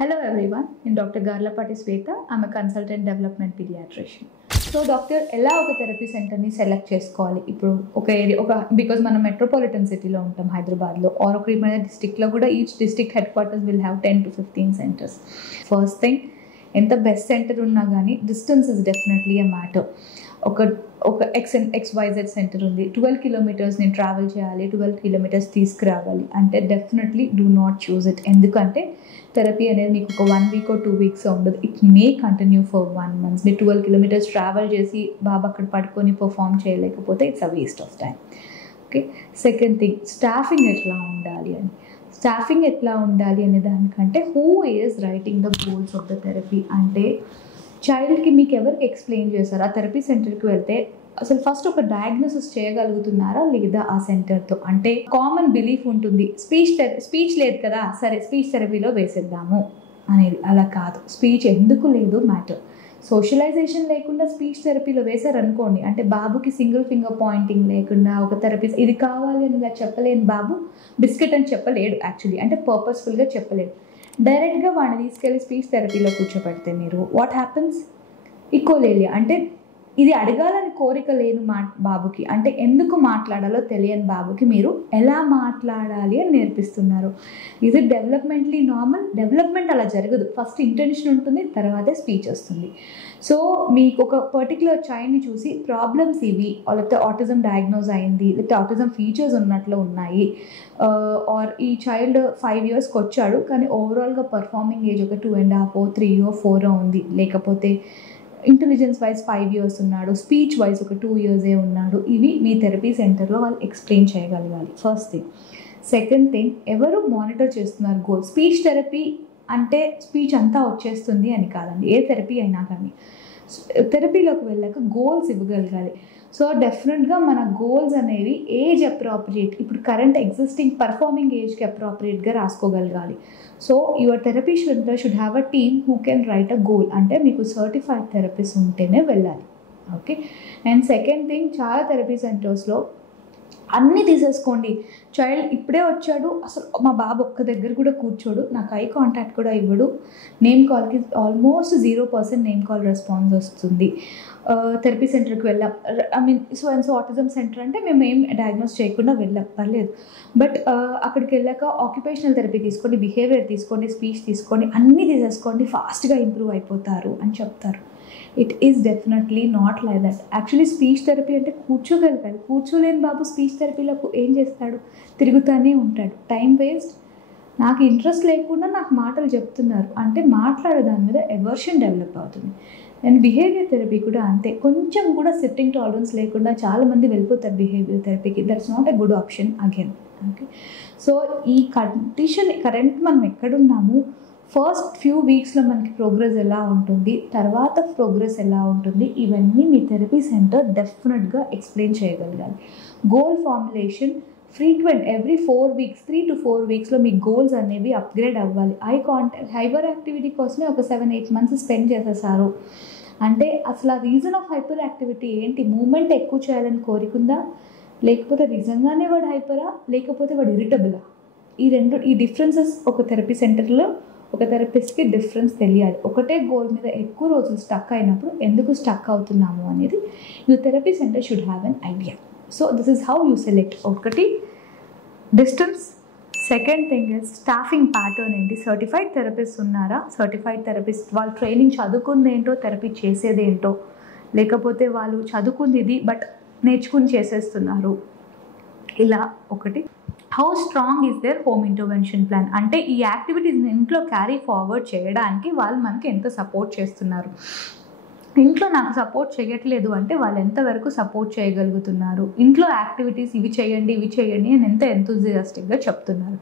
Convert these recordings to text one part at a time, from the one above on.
Hello everyone, I'm Dr. Garlapati Sweta. I'm a consultant development pediatrician. So doctor, ఎలా ఒక therapy సెంటర్ని select చేసుకోవాలి? ఇప్పుడు ఒక ఏరియా బికాజ్ మనం మెట్రోపాలిటన్ సిటీలో ఉంటాం హైదరాబాద్లో, ఆర్ ఒక మన డిస్ట్రిక్ట్లో కూడా each district head quarters will have 10 to 15 centres. First thing, ఎంత బెస్ట్ సెంటర్ ఉన్నా కానీ distance is definitely a matter. ఒక XYZ సెంటర్ ఉంది, 12 kilometers నేను ట్రావెల్ చేయాలి, 12 kilometers తీసుకురావాలి అంటే definitely do not choose it. ఎందుకంటే థెరపీ అనేది మీకు ఒక 1 week or 2 weeks ఉండదు. It may continue for 1 month. మీరు 12 kilometers ట్రావెల్ చేసి బాబు అక్కడ పడుకొని పర్ఫామ్ చేయలేకపోతే it's a waste of time. Okay, second thing, staffing ఎట్లా ఉండాలి అని. స్టాఫింగ్ ఎట్లా ఉండాలి అనే దానికంటే who is writing the goals of the therapy అంటే చైల్డ్కి మీకు ఎవరికి ఎక్స్ప్లెయిన్ చేశారు? ఆ థెరపీ సెంటర్కి వెళ్తే అసలు ఫస్ట్ ఒక డయాగ్నోసిస్ చేయగలుగుతున్నారా లేదా ఆ సెంటర్తో? అంటే కామన్ బిలీఫ్ ఉంటుంది, స్పీచ్ లేదు కదా, సరే స్పీచ్ థెరపీలో వేసేద్దాము అనేది. అలా కాదు, స్పీచ్ ఎందుకు లేదు మ్యాటర్. సోషలైజేషన్ లేకుండా స్పీచ్ థెరపీలో వేశారనుకోండి, అంటే బాబుకి సింగిల్ ఫింగర్ పాయింటింగ్ లేకుండా ఒక థెరపీ ఇది కావాలి అని ఇలా చెప్పలేని బాబు బిస్కెట్ అని చెప్పలేడు యాక్చువల్లీ, అంటే పర్పస్ఫుల్గా చెప్పలేడు. డైరెక్ట్గా వాడిని తీసుకెళ్ళి స్పీచ్ థెరపీలో కూర్చోపెడితే మీరు వాట్ హ్యాపెన్స్? ఇకోలేలియా అంటే ఇది అడగాలని కోరిక లేని బాబుకి, అంటే ఎందుకు మాట్లాడాలో తెలియని బాబుకి మీరు ఎలా మాట్లాడాలి అని నేర్పిస్తున్నారు. ఇది డెవలప్మెంట్లీ నార్మల్. డెవలప్మెంట్ అలా జరగదు, ఫస్ట్ ఇంటెన్షన్ ఉంటుంది, తర్వాతే స్పీచ్ వస్తుంది. సో మీకు ఒక పర్టికులర్ చైల్డ్ని చూసి ప్రాబ్లమ్స్ ఇవి, లేకపోతే ఆటిజం డయాగ్నోజ్ అయింది, లేకపోతే ఆటిజం ఫీచర్స్ ఉన్నట్లు ఉన్నాయి, ఆర్ ఈ చైల్డ్ 5 yearsకి వచ్చాడు కానీ ఓవరాల్గా పర్ఫార్మింగ్ ఏజ్ ఒక 2.5 3 or 4 ఉంది, లేకపోతే ఇంటెలిజెన్స్ వైజ్ 5 years ఉన్నాడు, స్పీచ్ వైజ్ ఒక 2 years ఉన్నాడు. ఇవి మీ థెరపీ సెంటర్లో వాళ్ళు ఎక్స్ప్లెయిన్ చేయగలగాలి, ఫస్ట్ థింగ్. సెకండ్ థింగ్, ఎవరు మానిటర్ చేస్తున్నారు గోల్? స్పీచ్ థెరపీ అంటే స్పీచ్ అంతా వచ్చేస్తుంది అని కాదండి, ఏ థెరపీ అయినా కానీ థెరపీలోకి వెళ్ళాక గోల్స్ ఇవ్వగలగాలి. సో డెఫినెట్గా మన గోల్స్ అనేవి ఏజ్ అప్రాప్రియేట్, ఇప్పుడు కరెంట్ ఎగ్జిస్టింగ్ పర్ఫార్మింగ్ ఏజ్కి అప్రాప్రియేట్గా రాసుకోగలగాలి. So your therapy should have a team who can write a goal, అంటే మీకు సర్టిఫైడ్ థెరపిస్ట్ ఉంటేనే వెళ్ళాలి. ఓకే, అండ్ సెకండ్ థింగ్, చాలా థెరపీ సెంటర్స్లో అన్నీ తీసేసుకోండి. చైల్డ్ ఇప్పుడే వచ్చాడు, అసలు మా బాబు ఒక్క దగ్గర కూడా కూర్చోడు, నాకు ఐ కాంటాక్ట్ కూడా ఇవ్వడు, నేమ్ కాల్కి ఆల్మోస్ట్ 0% నేమ్ కాల్ రెస్పాన్స్ వస్తుంది. థెరపీ సెంటర్కి వెళ్ళాం, I mean so autism centre అంటే మేము ఏం డయాగ్నోస్ చేయకుండా వెళ్ళాం, పర్లేదు. బట్ అక్కడికి వెళ్ళాక ఆక్యుపేషనల్ థెరపీ తీసుకోండి, బిహేవియర్ తీసుకోండి, స్పీచ్ తీసుకోండి, అన్నీ తీసేసుకోండి, ఫాస్ట్గా ఇంప్రూవ్ అయిపోతారు అని చెప్తారు. It is definitely not like that. Actually speech therapy అంటే కూర్చోగలగాలి. కూర్చోలేని బాబు స్పీచ్ థెరపీలో ఏం చేస్తాడు? తిరుగుతూనే ఉంటాడు, టైం వేస్ట్. నాకు ఇంట్రెస్ట్ లేకుండా నాకు మాటలు చెప్తున్నారు అంటే మాట్లాడే దాని మీద ఎవర్షన్ డెవలప్ అవుతుంది. అండ్ బిహేవియర్ థెరపీ కూడా అంతే, కొంచెం కూడా సిట్టింగ్ టాలరెన్స్ లేకుండా చాలామంది వెళ్ళిపోతారు బిహేవియర్ థెరపీకి. That's not a good option again. Okay, so ఈ కండిషన్ కరెంట్ మనం ఎక్కడున్నాము, ఫస్ట్ ఫ్యూ వీక్స్లో మనకి ప్రోగ్రెస్ ఎలా ఉంటుంది, తర్వాత ప్రోగ్రెస్ ఎలా ఉంటుంది, ఇవన్నీ మీ థెరపీ సెంటర్ డెఫినెట్గా ఎక్స్ప్లెయిన్ చేయగలగాలి. Goal formulation frequent, every 4 weeks 3 to 4 weeksలో మీ గోల్స్ అనేవి అప్గ్రేడ్ అవ్వాలి. హైపర్ యాక్టివిటీ కోసమే ఒక 7-8 months స్పెండ్ చేసేసారు అంటే అసలు ఆ రీజన్ ఆఫ్ హైపర్ యాక్టివిటీ ఏంటి? మూమెంట్ ఎక్కువ చేయాలని కోరికుందా, లేకపోతే నిజంగానే వాడు హైపరా, లేకపోతే వాడు ఇరిటబులా? ఈ డిఫరెన్సెస్ ఒక థెరపీ సెంటర్లో ఒక థెరపిస్ట్కి డిఫరెన్స్ తెలియాలి. ఒకటే గోల్ మీద ఎక్కువ రోజులు స్టక్ అయినప్పుడు ఎందుకు స్టక్ అవుతున్నాము అనేది your therapy centre should have an idea. So this is how you select. ఒకటి distance, second thing is staffing pattern ఏంటి, సర్టిఫైడ్ థెరపిస్ట్ ఉన్నారా, సర్టిఫైడ్ థెరపిస్ట్ వాళ్ళు ట్రైనింగ్ చదువుకుంది ఏంటో, థెరపీ చేసేది ఏంటో, లేకపోతే వాళ్ళు చదువుకుంది ఇది బట్ నేర్చుకుని చేసేస్తున్నారు, ఇలా ఒకటి. How strong is their home intervention plan, అంటే ఈ యాక్టివిటీస్ని ఇంట్లో క్యారీ ఫార్వర్డ్ చేయడానికి వాళ్ళు మనకి ఎంత సపోర్ట్ చేస్తున్నారు. ఇంట్లో నాకు సపోర్ట్ చేయట్లేదు అంటే వాళ్ళు ఎంతవరకు సపోర్ట్ చేయగలుగుతున్నారు, ఇంట్లో యాక్టివిటీస్ ఇవి చేయండి అని ఎంత ఎంతూజియాస్టిక్గా చెప్తున్నారు.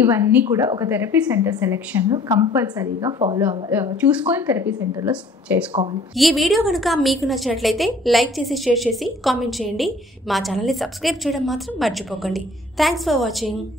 ఇవన్నీ కూడా ఒక థెరపీ సెంటర్ సెలెక్షన్లో కంపల్సరీగా ఫాలో అవ్వాలి, చూసుకొని థెరపీ సెంటర్లో చేసుకోవాలి. ఈ వీడియో కనుక మీకు నచ్చినట్లయితే లైక్ చేసి, షేర్ చేసి, కామెంట్ చేయండి. మా ఛానల్ని సబ్స్క్రైబ్ చేయడం మాత్రం మర్చిపోకండి. Thanks for watching.